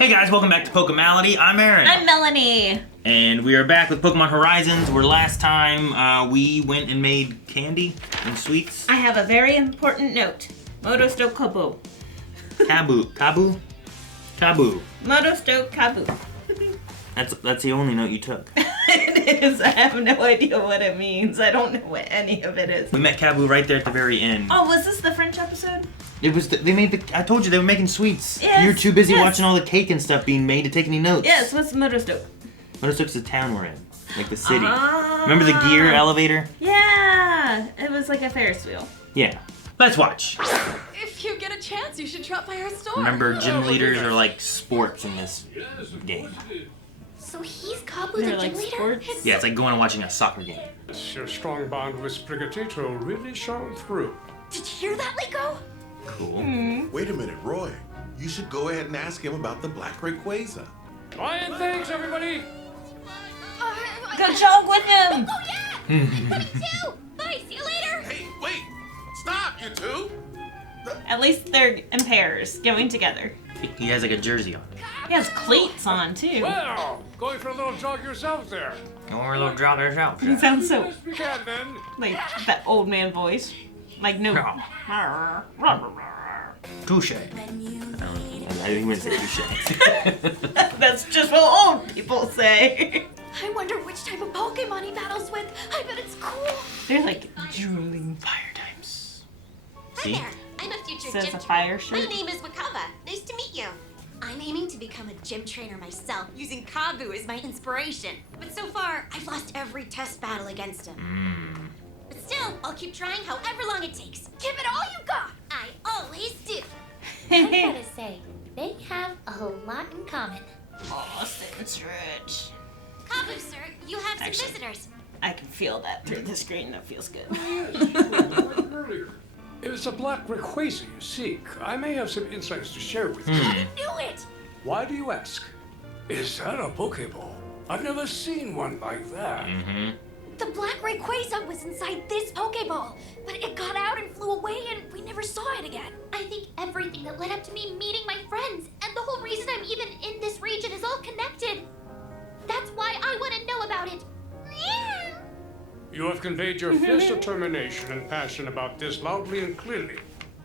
Hey guys, welcome back to Pokemality. I'm Aaron. I'm Melanie. And we are back with Pokemon Horizons, where last time we went and made candy and sweets. I have a very important note. Motostoke Kabu. Kabu. Motostoke Kabu. That's the only note you took. It is. I have no idea what it means. I don't know what any of it is. We met Kabu right there at the very end. Oh, was this the French episode? It was. They made the. I told you they were making sweets. Yes, You were too busy yes. watching all the cake and stuff being made to take any notes. Yes, what's Motostoke? Motostoke's the town we're in, like the city. Ah. Remember the gear elevator? Yeah, it was like a Ferris wheel. Yeah. Let's watch. If you get a chance, you should drop by our store. Remember, gym leaders are like sports in this game. So he's Kabu They're the like gym leader? sports. Yeah, it's like going and watching a soccer game. Your strong bond with Sprigatito really shone through. Did you hear that, Liko? Cool. Wait a minute, Roy. You should go ahead and ask him about the Black Rayquaza. And thanks, everybody. Go jog with him. Oh yeah! I'm coming too! Bye, see you later! Hey, wait! Stop, you two! At least they're in pairs, going together. He has like a jersey on. He has cleats on too. Well, going for a little jog yourself there. Or a little joggers out. He sounds so Yes, we can then. like that old man voice. Like no. Touche. I think we say touche. That's just what old people say. I wonder which type of Pokemon he battles with. I bet it's cool. They're like drooling. Fire types. Hi See? there. I'm a future Says gym a fire trainer. shirt. My name is Wakava. Nice to meet you. I'm aiming to become a gym trainer myself, using Kabu as my inspiration. But so far, I've lost every test battle against him. But still, I'll keep trying however long it takes. Give it all you got. I always do. I gotta say, they have a lot in common. Oh, Sin's rich. Kabu, sir, you have some Actually- visitors. I can feel that through the screen. That feels good. Earlier. It's a Black Rayquaza you seek. I may have some insights to share with you. I knew it! Why do you ask? Is that a Pokeball? I've never seen one like that. The Black Rayquaza was inside this Pokeball, but it got out and flew away and we never saw it again. I think everything that led up to me meeting my friends and the whole reason I'm even in this region is all connected. That's why I want to know about it. You have conveyed your fierce determination and passion about this loudly and clearly.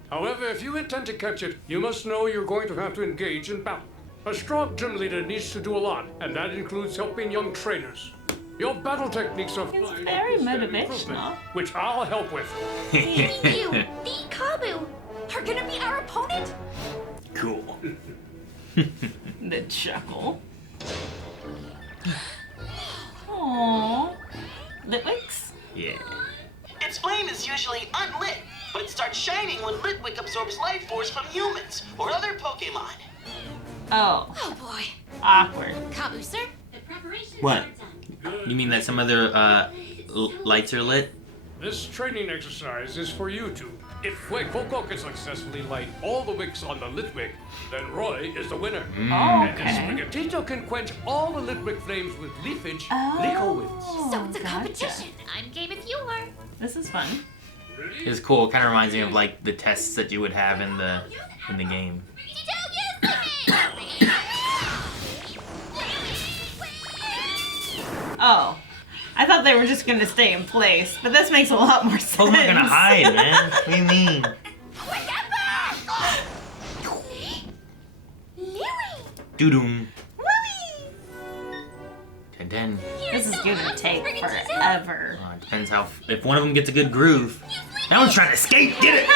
However, if you intend to catch it, you must know you're going to have to engage in battle. A strong gym leader needs to do a lot, and that includes helping young trainers. Your battle techniques are It's flying very up to steady motivational. improvement, which I'll help with. Thank you. The Kabu are gonna be our opponent? Cool. The chuckle. Aww. Litwicks? Yeah. Its flame is usually unlit, but it starts shining when Litwick absorbs life force from humans or other Pokemon. Oh, Oh boy. awkward. Kabu, sir, the preparations What? are done. You mean that some other lights are lit? This training exercise is for you two. If Fuecoco can successfully light all the wicks on the Litwick, then Roy is the winner. Oh, And if okay. Sprigatito can quench all the Litwick flames with leafage, Liko wins. So it's a gotcha. competition. I'm game if you are. This is fun. It's cool. It kind of reminds me of like the tests that you would have in the game. Oh, I thought they were just gonna stay in place, but this makes a lot more sense. Pokemon's gonna hide, man. What do you mean? Doo-doom. Ten ten. This is gonna take forever. It depends how. If one of them gets a good groove. That one's trying to escape. Get it?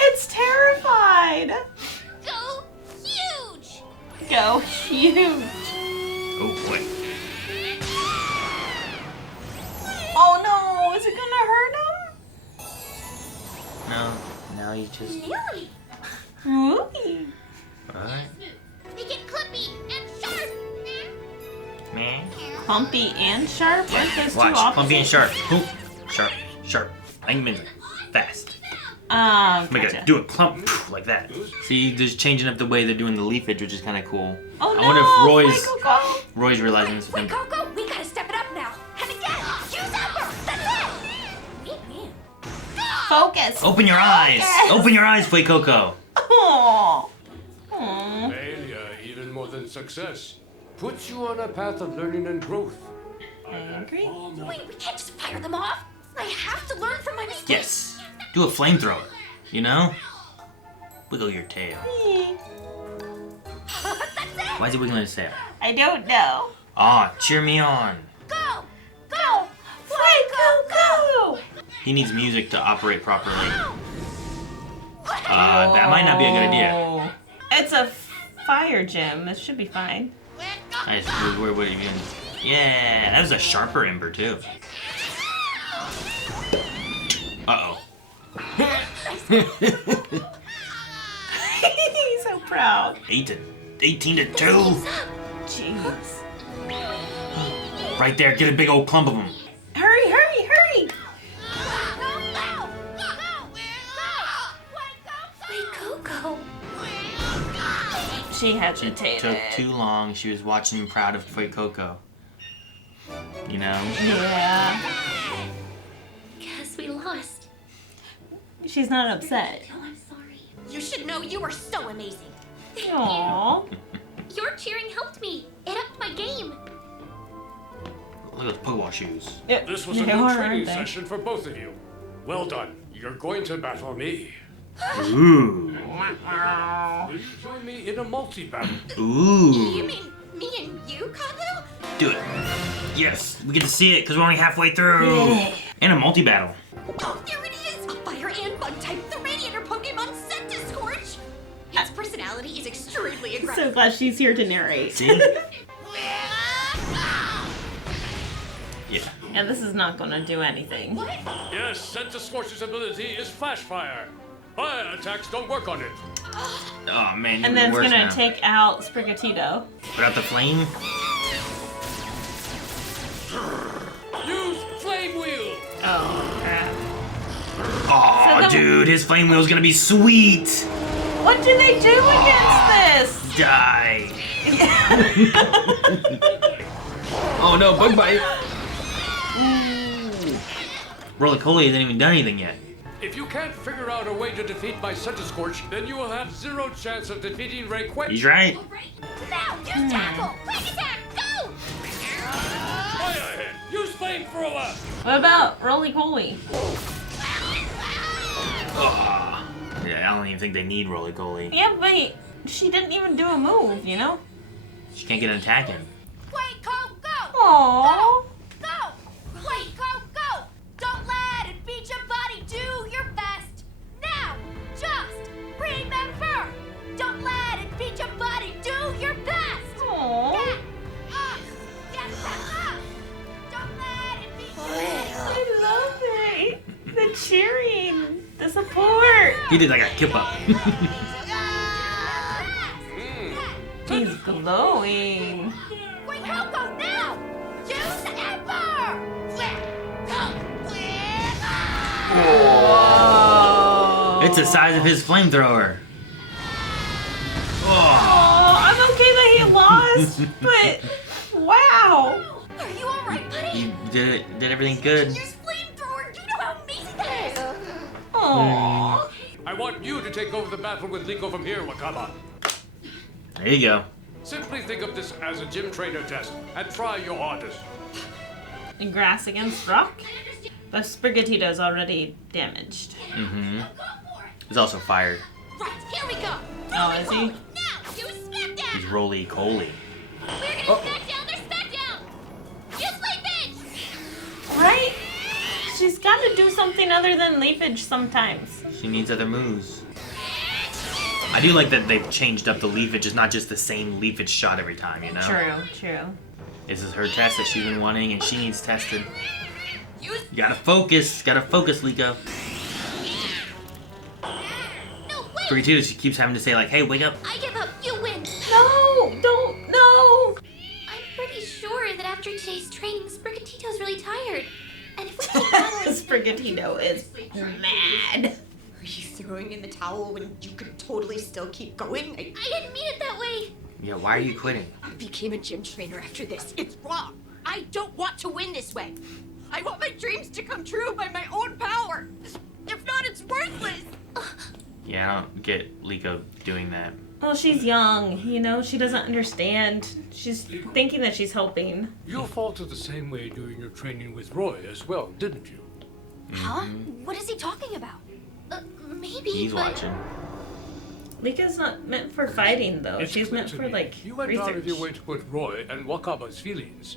It's terrified. Go huge! Go huge. Oh boy. Oh no, is it gonna hurt him? No. Now you just. Nearly. Ooh. Alright. Make it clippy and sharp. Man. Clumpy and sharp? Aren't those two Watch. opposites? Clumpy and sharp. Boom. Sharp. Sharp. Angman. Fast. Make Gotcha. it do a clump poof, like that. See, just changing up the way they're doing the leafage, which is kind of cool. Oh no! I wonder if Fuecoco. Roy's realizing this. Wait, Coco, we gotta step it up now. And again, use upper. That's it. Win. Focus. Open your eyes. Yes. Open your eyes, Fuecoco. Aww. more than success. Puts you on a path of learning and growth. Angry? Wait, we can't just fire them off. I have to learn from my mistakes. Yes. Do a flamethrower. You know? Wiggle your tail. Why is he wiggling his tail? I don't know. Ah, cheer me on. Go! Go! Go! He needs music to operate properly. That might not be a good idea. Oh. It's a fire gym. It should be fine. Where would he be? Yeah, that was a sharper ember too. Uh-oh. He's so proud. 18 to 2. Jeez. Right there, get a big old clump of them. Hurry! Wait, Coco. She hesitated. Took too long. She was watching proud of Toy Coco. You know? Yeah. Guess we lost. She's not upset. Oh, I'm sorry. You should know you are so amazing. Aww. Your cheering helped me. It upped my game. Look at those Pokeball shoes. This was a They good are, training aren't they? session for both of you. Well done. You're going to battle me. Ooh. Will you join me in a multi-battle? You Ooh. mean me and you, Kabu? Do it. Yes, we get to see it because we're only halfway through. And a multi-battle. Oh, there it is! A fire and bug type, the Radiator Pokemon Scorch. Its personality is extremely So aggressive. glad she's here to narrate. See? Yeah. And this is not gonna do anything. Yes, Scorch's ability is Flash Fire. Fire attacks don't work on it. Oh man, And you're then it's worse gonna now. take out Sprigatito. Put out the flame. Use Flame Wheel. Oh, crap. Oh, So the- dude, his flame wheel's gonna be sweet. What do they do against this? Die. Oh no, bug bite. Roly-Poly hasn't even done anything yet. If you can't figure out a way to defeat my Scorch, then you will have 0 chance of defeating Rayquaza. He's right. Now, use tackle. Quick attack. Go! Fire ahead. Use Flamethrower. What about Roly-Poly? Oh. Yeah, I don't even think they need Roly-Poly. Yeah, but she didn't even do a move, you know? She can't get an attack in. Wait, go! Aww. Go! Wait, go! Don't let it beat your body. Do your best. Now, just remember. Don't let it beat your body. Do your best. Aww. Get up. Get up. Don't let it beat your I love it. The cheering. The support. He did like a kip up. He's glowing. Wait, Coco, now! Use Ember! Whoa. It's the size of his flamethrower. Oh. Oh, I'm okay that he lost, but wow. Are you alright, buddy? He did everything good. Use flamethrower! You know how amazing that is! Aww. I want you to take over the battle with Liko from here, Wakaba. There you go. Simply think of this as a gym trainer test and try your hardest. And grass against rock? But Sprigatito's already damaged. Mm-hmm. He's also fired. Right, here we go! Oh, is he? Now, use Smackdown! He's Roly-Poly. We're gonna Smackdown their Smackdown! Use Leafage! Right? She's got to do something other than leafage sometimes. She needs other moves. I do like that they've changed up the leafage. It's not just the same leafage shot every time, you know? True. This is her test that she's been wanting, and she needs tested. Use... You gotta focus, Liko. No, wait! Sprigatito, she keeps having to say like, hey, wake up. I give up, you win! No, don't, no. I'm pretty sure that after today's training, Sprigatito's really tired. And if we keep battling... Sprigatito is mad. Are you throwing in the towel when you could totally still keep going? I didn't mean it that way. Yeah, why are you quitting? I became a gym trainer after this. It's wrong. I don't want to win this way. I want my dreams to come true by my own power. If not, it's worthless. Yeah, I don't get Liko doing that. Well, she's young, you know, she doesn't understand. She's thinking that she's helping. You faltered the same way during your training with Roy as well, didn't you? Huh? What is he talking about? Maybe, He's but... watching. Lika's not meant for fighting, though. It's She's clear meant to for, me like, you went research. out of your way to put Roy and Wakaba's feelings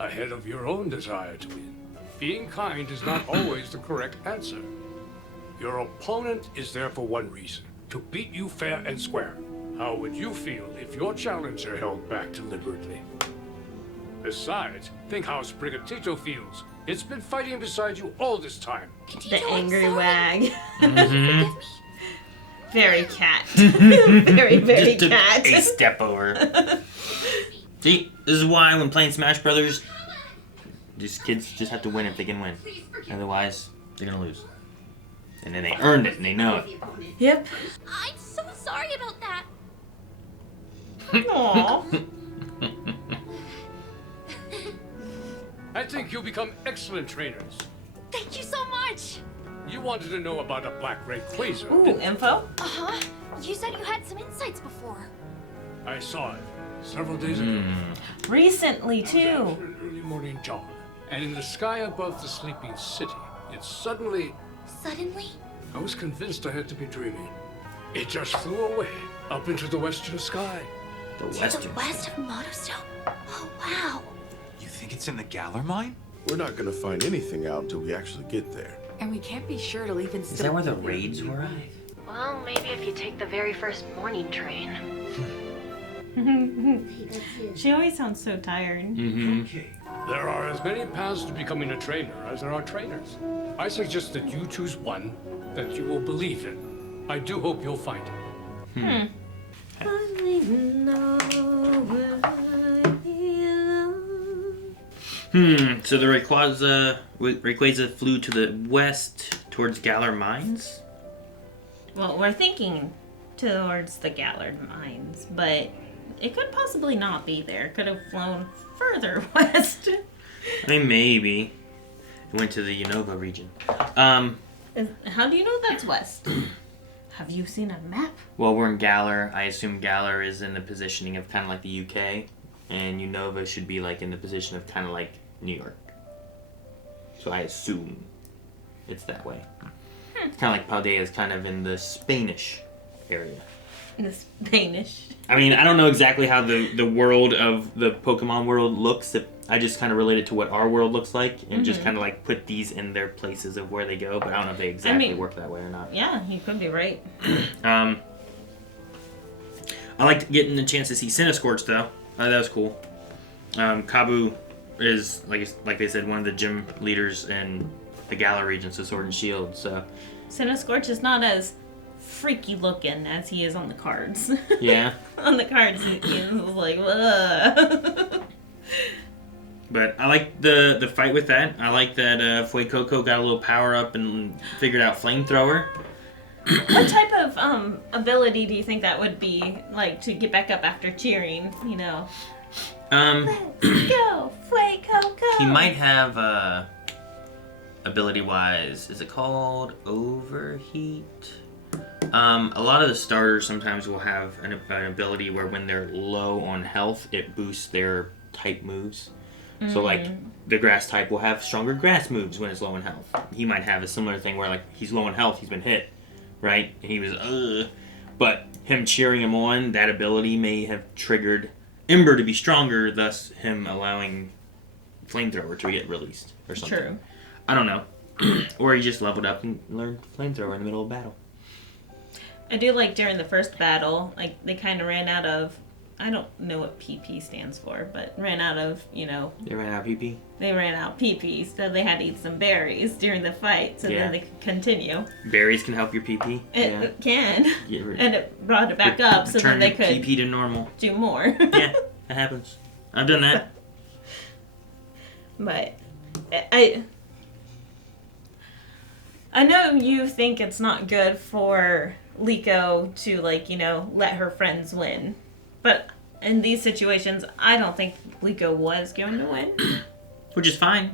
ahead of your own desire to win. Being kind is not always the correct answer. Your opponent is there for one reason, to beat you fair and square. How would you feel if your challenger held back deliberately? Besides, think how Sprigatito feels. It's been fighting beside you all this time. The angry wag. Mm-hmm. Forgive me. Very cat. Very, very Just took cat. a step over. See, this is why when playing Smash Brothers, these kids just have to win if they can win. Otherwise, they're gonna lose. And then they earned it and they know it. Yep. I'm so sorry about that. Aww. I think you'll become excellent trainers. Thank you so much. You wanted to know about a black Rayquaza. Ooh, info? Uh-huh. You said you had some insights before. I saw it several days ago. Recently, For too. an early morning jog, and in the sky above the sleeping city, it suddenly... Suddenly? I was convinced I had to be dreaming. It just flew away, up into the western sky. The To the Western. west of Monostone? Oh, wow. You think it's in the Galar mine? We're not gonna find anything out until we actually get there. And we can't be sure it'll even Is still. that where the raids were at? Well, maybe if you take the very first morning train. She always sounds so tired. Mm-hmm. There are as many paths to becoming a trainer as there are trainers. I suggest that you choose one that you will believe in. I do hope you'll find it. So the Rayquaza flew to the west towards Galar Mines? Well, we're thinking towards the Gallard Mines, but it could possibly not be there. Could have flown further west. I mean, maybe. It went to the Unova region. How do you know that's west? Have you seen a map? Well, we're in Galar. I assume Galar is in the positioning of kind of like the UK, and Unova should be like in the position of kind of like New York. So I assume it's that way. It's kind of like Paldea is kind of in the Spanish area. The Spanish. I mean, I don't know exactly how the world of the Pokemon world looks. I just kind of relate it to what our world looks like and just kind of like put these in their places of where they go, but I don't know if they exactly work that way or not. Yeah, you could be right. I liked getting the chance to see Cinescorch though. That was cool. Kabu is, like they said, one of the gym leaders in the Galar region, so Sword and Shield. So Cinescorch is not as freaky looking as he is on the cards. yeah, On the cards, he's like, ugh. but I like the fight with that. I like that Fuecoco got a little power up and figured out flamethrower. What type of ability do you think that would be, like, to get back up after cheering, you know? Let's go, Fuecoco! He might have ability-wise, is it called Overheat? A lot of the starters sometimes will have an ability where when they're low on health, it boosts their type moves. So like the grass type will have stronger grass moves when it's low in health. He might have a similar thing where like he's low in health, he's been hit, right? And he was but him cheering him on, that ability may have triggered Ember to be stronger, thus him allowing Flamethrower to get released or something. True. I don't know. Or he just leveled up and learned Flamethrower in the middle of battle. I do like during the first battle, like, they kind of ran out of, I don't know what PP stands for, but ran out of, you know. They ran out of PP? They ran out of PP, so they had to eat some berries during the fight, so then they could continue. Berries can help your PP. It can. Get And it brought it back up, so then they could PP to normal. do more. Yeah, that happens. I've done that. But I know you think it's not good for Liko to, like, you know, let her friends win. But in these situations, I don't think Liko was going to win. Which is fine.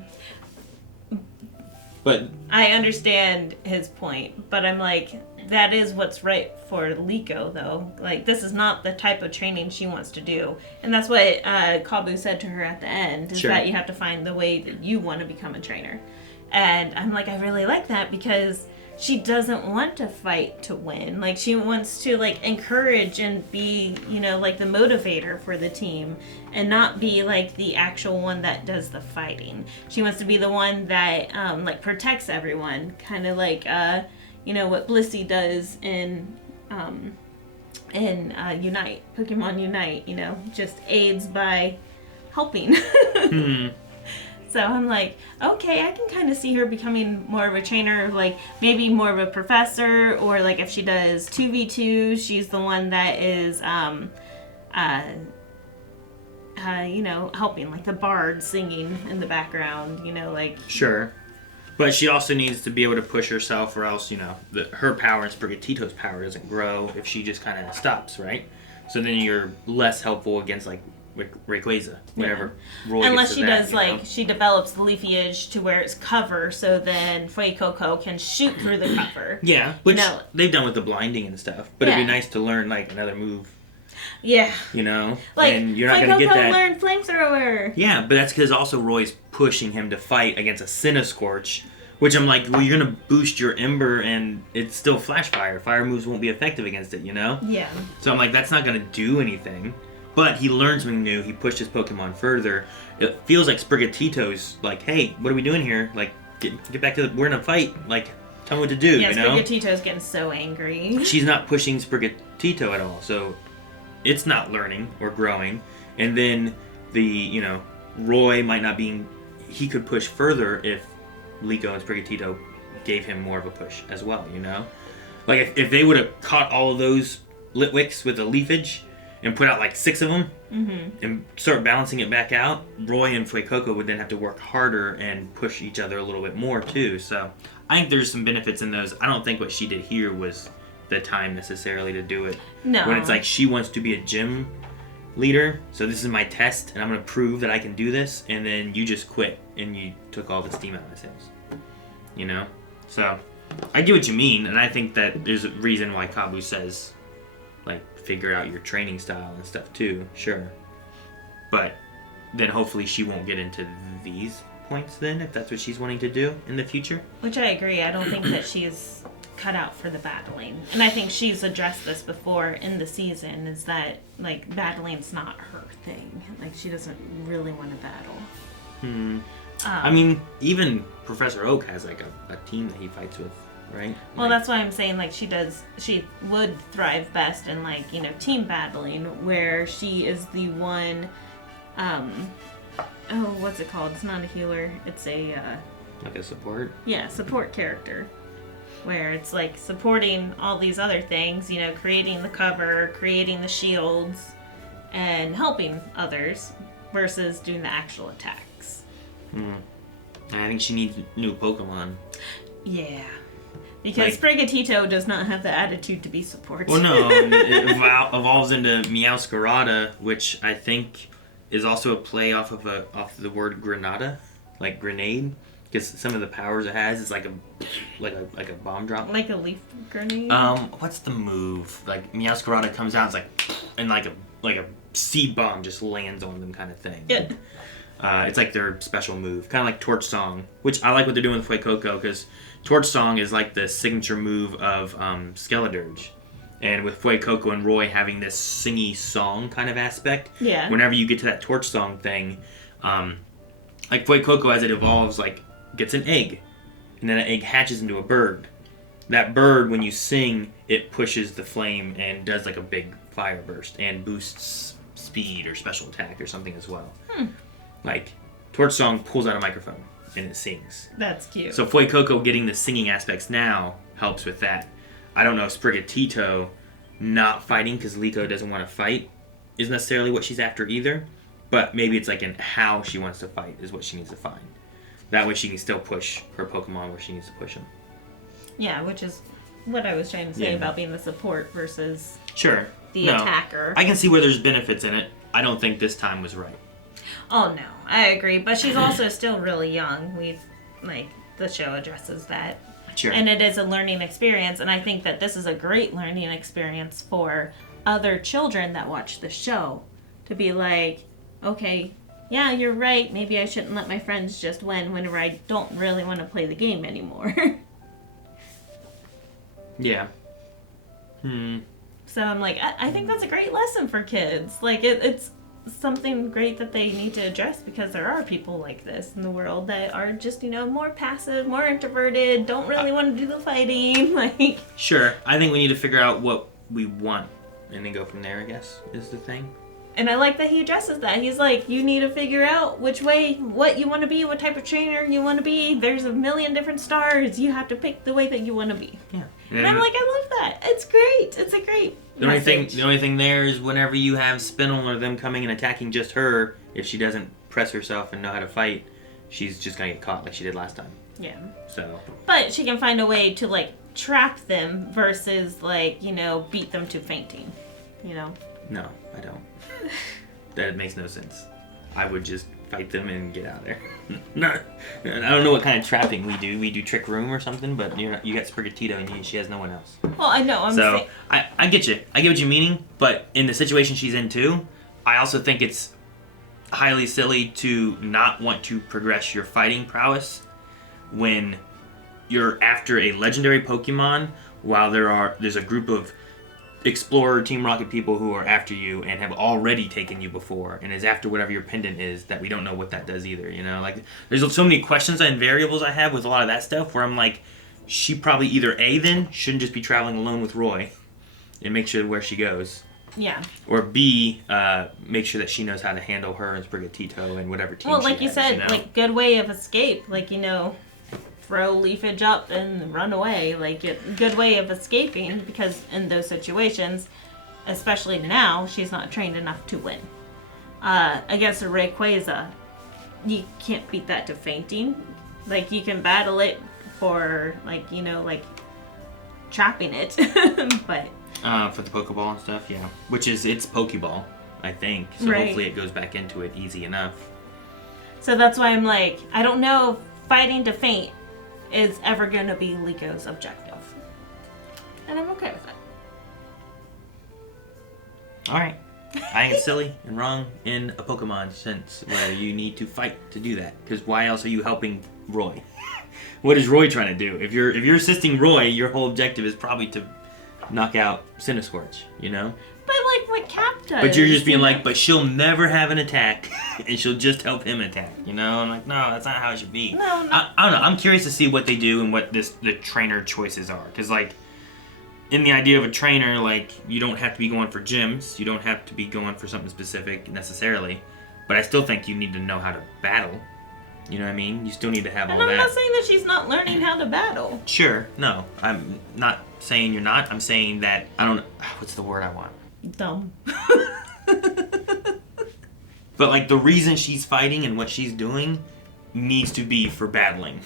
But I understand his point, but I'm like, that is what's right for Liko, though. Like, this is not the type of training she wants to do. And that's what Kabu said to her at the end, is that you have to find the way that you want to become a trainer. And I'm like, I really like that, because she doesn't want to fight to win. Like, she wants to, like, encourage and be, you know, like, the motivator for the team, and not be, like, the actual one that does the fighting. She wants to be the one that, like, protects everyone. Kind of like, you know, what Blissey does in Unite, Pokemon Unite, you know, just aids by helping. So I'm like, okay, I can kind of see her becoming more of a trainer, like maybe more of a professor, or like if she does 2v2, she's the one that is, you know, helping, like the bard singing in the background, you know, like. Sure. But she also needs to be able to push herself, or else, you know, her power and Sprigatito's power doesn't grow if she just kind of stops, right? So then you're less helpful against, like, Rayquaza, whenever Roy Unless gets to she that, does, you like, know? she develops the Leafy Edge to where it's cover, so then Fuecoco can shoot through the cover. Yeah, which You know? they've done with the blinding and stuff. But it'd be nice to learn, like, another move, Yeah. you know? Like, and you're not going to get Fuecoco that. learned Flamethrower. Yeah, but that's because also Roy's pushing him to fight against a Cinescorch, which I'm like, well, you're going to boost your Ember, and it's still Flash Fire. Fire moves won't be effective against it, you know? Yeah. So I'm like, that's not going to do anything. But he learned something new. He pushed his Pokemon further. It feels like Sprigatito's like, hey, what are we doing here? Like, get back to we're in a fight. Like, tell me what to do, Yeah, you know? Sprigatito's getting so angry. She's not pushing Sprigatito at all. So it's not learning or growing. And then you know, Roy might not be... He could push further if Liko and Sprigatito gave him more of a push as well, you know? Like, if they would have caught all of those Litwicks with a Leafage and put out like 6 of them and start balancing it back out, Roy and Fuecoco would then have to work harder and push each other a little bit more too. So I think there's some benefits in those. I don't think what she did here was the time necessarily to do it. No. When it's like she wants to be a gym leader, so this is my test and I'm going to prove that I can do this, and then you just quit and you took all the steam out of things. You know? So I get what you mean, and I think that there's a reason why Kabu says, like, figure out your training style and stuff too, sure. But then hopefully she won't get into these points then, if that's what she's wanting to do in the future. Which I agree. I don't think that she's cut out for the battling. And I think she's addressed this before in the season, is that, like, battling's not her thing. Like, she doesn't really want to battle. I mean, even Professor Oak has, like, a team that he fights with, right? Well, Like, that's why I'm saying, like, she would thrive best in, like, you know, team battling, where she is the one, what's it called? It's not a healer. It's a, like a support. yeah, support character. Where it's, like, supporting all these other things, you know, creating the cover, creating the shields, and helping others, versus doing the actual attacks. I think she needs new Pokemon. Yeah. Because Sprigatito does not have the attitude to be supported. Well, no, it evolves into Meowscarada, which I think is also a play off the word Granada, like grenade, because some of the powers it has is like a bomb drop. Like a leaf grenade? What's the move? Like Meowscarada comes out, it's like, and like a seed bomb just lands on them, kind of thing. Yeah. It's like their special move, kind of like Torch Song, which I like what they're doing with Fuecoco, because Torch Song is like the signature move of Skeledirge. And with Fuecoco and Roy having this singy song kind of aspect, Yeah. whenever you get to that Torch Song thing, like Fuecoco as it evolves, like, gets an egg, and then that egg hatches into a bird. That bird, when you sing, it pushes the flame and does like a big fire burst and boosts speed or special attack or something as well. Like, Torch Song pulls out a microphone and it sings. That's cute. So Fuecoco getting the singing aspects now helps with that. I don't know if Sprigatito not fighting because Liko doesn't want to fight is necessarily what she's after either, but maybe it's like in how she wants to fight is what she needs to find. That way she can still push her Pokemon where she needs to push them. Yeah, which is what I was trying to say Yeah. about being the support versus Sure. the No, attacker. I can see where there's benefits in it. I don't think this time was right. Oh, no. I agree. But she's also still really young. the show addresses that. Sure. And it is a learning experience, and I think that this is a great learning experience for other children that watch the show. To be like, okay, yeah, you're right, maybe I shouldn't let my friends just win whenever I don't really want to play the game anymore. Yeah. So I'm like, I think that's a great lesson for kids. Like, it's something great that they need to address, because there are people like this in the world that are just, more passive, more introverted, don't really want to do the fighting. Like, Sure. I think we need to figure out what we want and then go from there, I guess, is the thing. and I like that he addresses that. He's like, you need to figure out what you want to be, what type of trainer you want to be. There's a million different stars. You have to pick the way that you want to be. Yeah. And I'm like, I love that. It's great. It's a great message. The only thing there is whenever you have Spinel or them coming and attacking just her, if she doesn't press herself and know how to fight, she's just gonna get caught like she did last time. Yeah. So. But she can find a way to, like, trap them versus, like, beat them to fainting. No, I don't. That makes no sense. I would just fight them and get out of there. No, I don't know what kind of trapping we do. We do trick room or something, but you got Sprigatito and she has no one else. Well, I know. I'm so saying... I get you. I get what you're meaning, but in the situation she's in too, I also think it's highly silly to not want to progress your fighting prowess when you're after a legendary Pokemon while there's a group of Explorer Team Rocket people who are after you and have already taken you before and is after whatever your pendant is that we don't know what that does either, Like, there's so many questions and variables I have with a lot of that stuff where I'm like, she probably either A, then, shouldn't just be traveling alone with Roy and make sure where she goes. Yeah. Or B, make sure that she knows how to handle her and Sprigatito and whatever team Well, like she you has, said, like, good way of escape. Like, throw Leafage up and run away. Like, good way of escaping, because in those situations, especially now, she's not trained enough to win. Against a Rayquaza, you can't beat that to fainting. Like, you can battle it for, like, trapping it. But... for the Pokeball and stuff, yeah. Which is, it's Pokeball, I think. So right. Hopefully it goes back into it easy enough. So that's why I'm like, I don't know if fighting to faint is ever going to be Lico's objective. And I'm okay with it. Alright. I think it's silly and wrong in a Pokemon sense where you need to fight to do that. Because why else are you helping Roy? What is Roy trying to do? If you're assisting Roy, your whole objective is probably to knock out Cinescorch, But like what Cap does. But you're just being like, but she'll never have an attack, and she'll just help him attack, I'm like, no, that's not how it should be. No. I don't know. I'm curious to see what they do and what the trainer choices are. Because, like, in the idea of a trainer, like, you don't have to be going for gyms. You don't have to be going for something specific necessarily. But I still think you need to know how to battle. You know what I mean? You still need to have all that. And I'm not saying that she's not learning how to battle. Sure. No. I'm not saying you're not. I'm saying that, I don't know. What's the word I want? Dumb. But, like, the reason she's fighting and what she's doing needs to be for battling.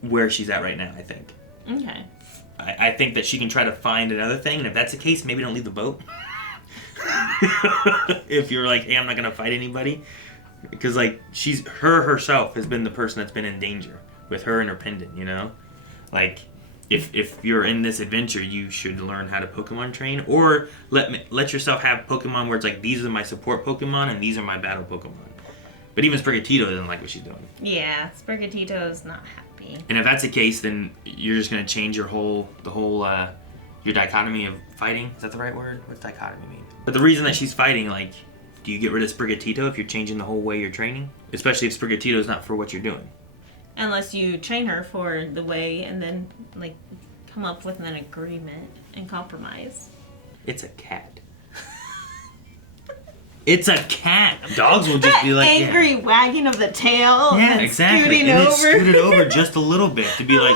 Where she's at right now, I think. Okay. I think that she can try to find another thing, and if that's the case, maybe don't leave the boat. If you're like, hey, I'm not going to fight anybody. Because, like, herself has been the person that's been in danger. With her and her pendant, Like... If you're in this adventure, you should learn how to Pokemon train, or let yourself have Pokemon where it's like, these are my support Pokemon and these are my battle Pokemon. But even Sprigatito doesn't like what she's doing. Yeah, Sprigatito's not happy. And if that's the case, then you're just gonna change your your dichotomy of fighting. Is that the right word? What's dichotomy mean? But the reason that she's fighting, like, do you get rid of Sprigatito if you're changing the whole way you're training? Especially if Sprigatito's not for what you're doing. Unless you train her for the way and then, like, come up with an agreement and compromise. It's a cat. It's a cat. Dogs will just be like, angry wagging of the tail. Yeah, and exactly. Scooting and over. It scooted over just a little bit to be like,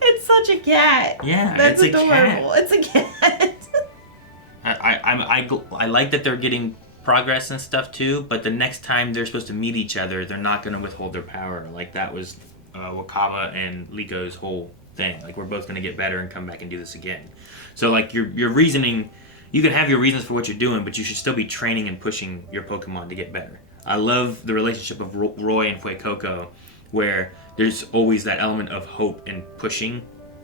It's such a cat. Yeah, that's it's adorable. A cat. It's a cat. I like that they're getting progress and stuff too, but the next time they're supposed to meet each other, they're not going to withhold their power. Like, that was Wakaba and Lico's whole thing. Like, we're both going to get better and come back and do this again. So, like, your reasoning, you can have your reasons for what you're doing, but you should still be training and pushing your Pokemon to get better. I love the relationship of Roy and Fuecoco, where there's always that element of hope and pushing.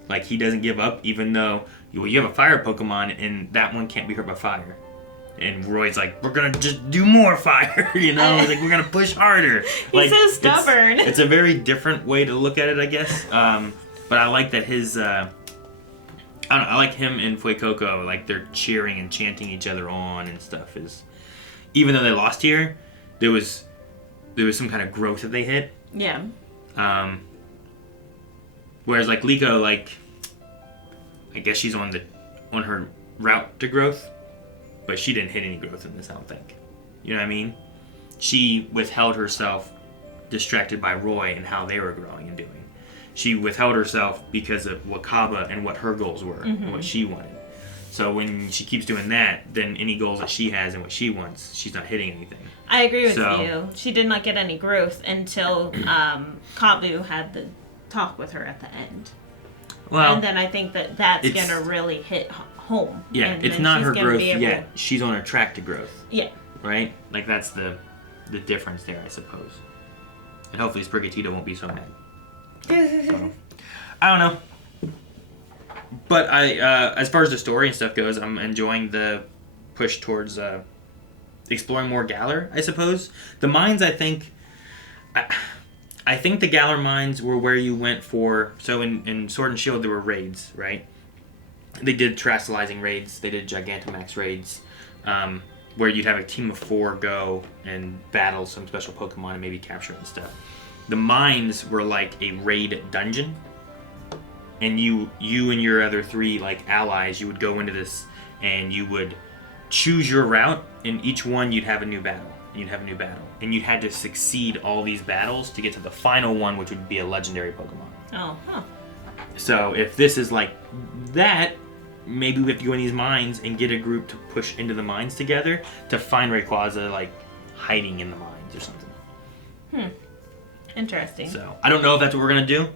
Like, he doesn't give up, even though you have a fire Pokemon, and that one can't be hurt by fire. And Roy's like, we're gonna just do more fire, you know? He's like, we're gonna push harder. He's so stubborn. It's a very different way to look at it, I guess. But I like that his, I don't know, I like him and Fuecoco, like, they're cheering and chanting each other on and stuff. Even though they lost here, there was some kind of growth that they hit. Yeah. Whereas, like, Liko, like, I guess she's on her route to growth, but she didn't hit any growth in this, I don't think. You know what I mean? She withheld herself, distracted by Roy and how they were growing and doing. She withheld herself because of Wakaba and what her goals were and what she wanted. So when she keeps doing that, then any goals that she has and what she wants, she's not hitting anything. I agree with you. She did not get any growth until Kabu had the talk with her at the end. Well, and then I think that's going to really hit home. Yeah, and it's not her growth yet. She's on her track to growth. Yeah. Right? Like, that's the difference there, I suppose. And hopefully Sprigatito won't be so mad. So, I don't know. But as far as the story and stuff goes, I'm enjoying the push towards exploring more Galar, I suppose. The mines, I think the Galar mines were where you went for... So in Sword and Shield, there were raids, right? They did Terastallizing raids. They did Gigantamax raids. Where you'd have a team of 4 go and battle some special Pokemon and maybe capture and stuff. The mines were like a raid dungeon. And you and your other 3 like allies, you would go into this and you would choose your route. And each one you'd have a new battle. And you had to succeed all these battles to get to the final one, which would be a legendary Pokemon. Oh, huh. So if this is like that, maybe we have to go in these mines and get a group to push into the mines together to find Rayquaza, like, hiding in the mines or something. Interesting. So I don't know if that's what we're going to do,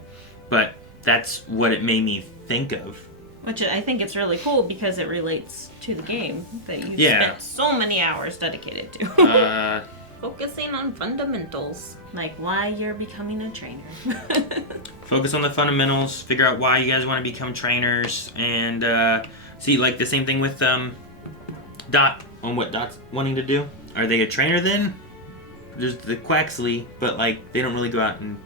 but that's what it made me think of. Which I think it's really cool because it relates to the game that you spent so many hours dedicated to. Focusing on fundamentals, like why you're becoming a trainer. Focus on the fundamentals, figure out why you guys want to become trainers, and see, like, the same thing with Dot, on what Dot's wanting to do. Are they a trainer then? There's the Quaxley, but, like, they don't really go out and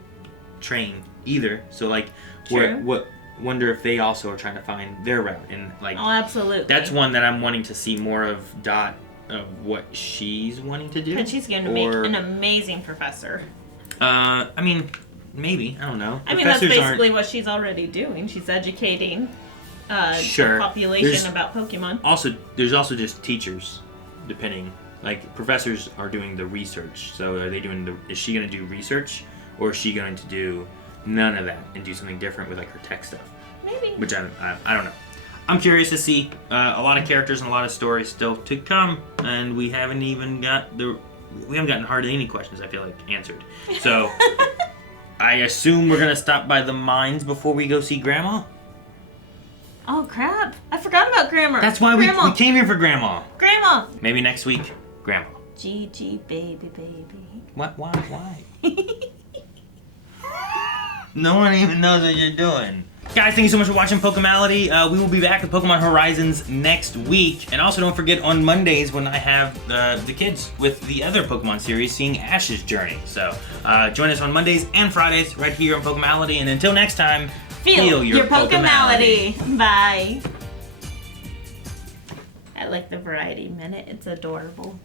train either. So, like, what wonder if they also are trying to find their route. And, like, oh, absolutely. That's one that I'm wanting to see more of Dot, of what she's wanting to do. And she's going to make an amazing professor. I mean, maybe. I don't know. I mean, that's basically what she's already doing. She's educating the population about Pokemon. There's also just teachers, depending. Like, professors are doing the research. So are they doing is she going to do research, or is she going to do none of that and do something different with, like, her tech stuff? Maybe. Which I don't know. I'm curious to see. A lot of characters and a lot of stories still to come, and we haven't gotten hardly any questions, I feel like, answered. So I assume we're gonna stop by the mines before we go see Grandma. Oh crap! I forgot about Grandma. That's why we came here for Grandma. Grandma. Maybe next week, Grandma. GG baby. What? Why? No one even knows what you're doing. Guys, thank you so much for watching Pokemality. We will be back with Pokemon Horizons next week. And also don't forget on Mondays when I have the kids with the other Pokemon series seeing Ash's journey. So join us on Mondays and Fridays right here on Pokemality. And until next time, feel your Pokemality. Bye. I like the variety minute. It's adorable.